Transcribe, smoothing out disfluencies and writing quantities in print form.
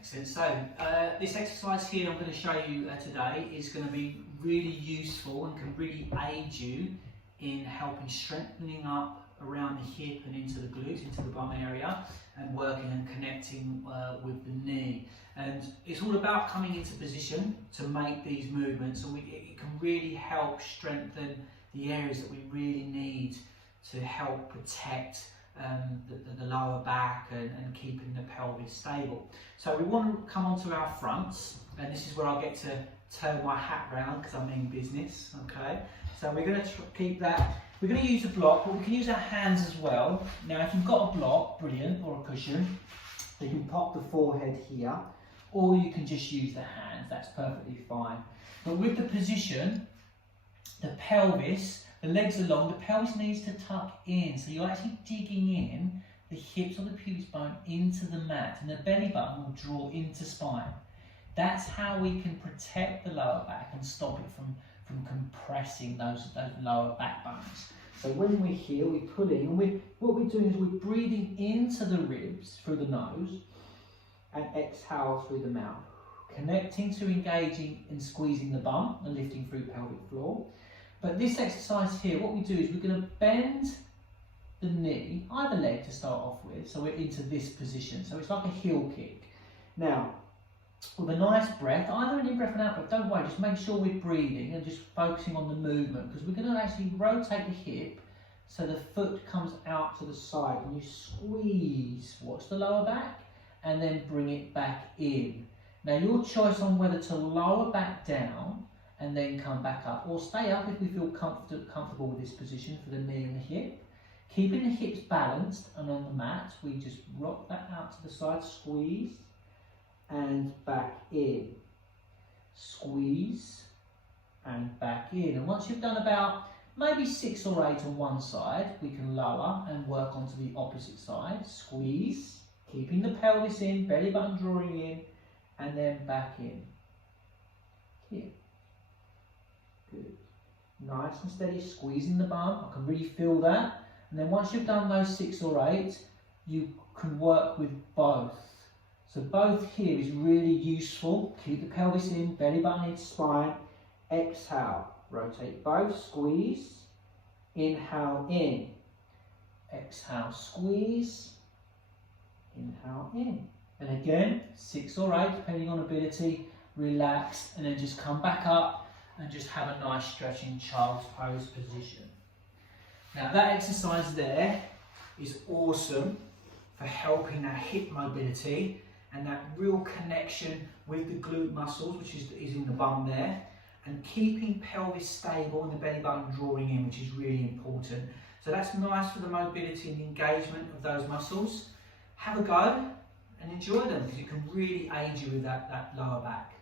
Excellent. So this exercise here I'm going to show you today is going to be really useful and can really aid you in helping strengthening up around the hip and into the glutes, into the bum area, and working and connecting with the knee. And it's all about coming into position to make these movements, and it can really help strengthen the areas that we really need to help protect the lower back and keeping the pelvis stable. So we want to come onto our fronts, and this is where I get to turn my hat round because I'm in business, okay? So we're going to keep that. We're going to use a block, but we can use our hands as well. Now if you've got a block, brilliant, or a cushion, you can pop the forehead here, or you can just use the hands, that's perfectly fine. But with the position, the pelvis, the legs are long, the pelvis needs to tuck in, so you're actually digging in the hips or the pubic bone into the mat, and the belly button will draw into spine. That's how we can protect the lower back and stop it from compressing those lower back bones. So when we're here, we pull in, and what we're doing is we're breathing into the ribs through the nose and exhale through the mouth, connecting to engaging and squeezing the bum and lifting through pelvic floor. But this exercise here, what we do is we're going to bend the knee, either leg to start off with, so we're into this position. So it's like a heel kick. Now, with a nice breath, either an in-breath and out-breath, don't worry, just make sure we're breathing and just focusing on the movement, because we're going to actually rotate the hip so the foot comes out to the side and you squeeze, watch the lower back, and then bring it back in. Now your choice on whether to lower back down and then come back up, or stay up if we feel comfortable with this position for the knee and the hip. Keeping the hips balanced and on the mat, we just rock that out to the side, squeeze, and back in. Squeeze, and back in. And once you've done about maybe 6 or 8 on one side, we can lower and work onto the opposite side. Squeeze, keeping the pelvis in, belly button drawing in, and then back in. Here. Good. Nice and steady, squeezing the bum. I can really feel that. And then once you've done those 6 or 8, you can work with both. So both here is really useful. Keep the pelvis in, belly button into spine. Exhale, rotate both, squeeze. Inhale in. Exhale, squeeze. Inhale in. And again, 6 or 8, depending on ability. Relax, and then just come back up and just have a nice stretching child's pose position. Now that exercise there is awesome for helping that hip mobility and that real connection with the glute muscles, which is in the bum there, and keeping pelvis stable and the belly button drawing in, which is really important. So that's nice for the mobility and engagement of those muscles. Have a go and enjoy them, because it can really aid you with that lower back.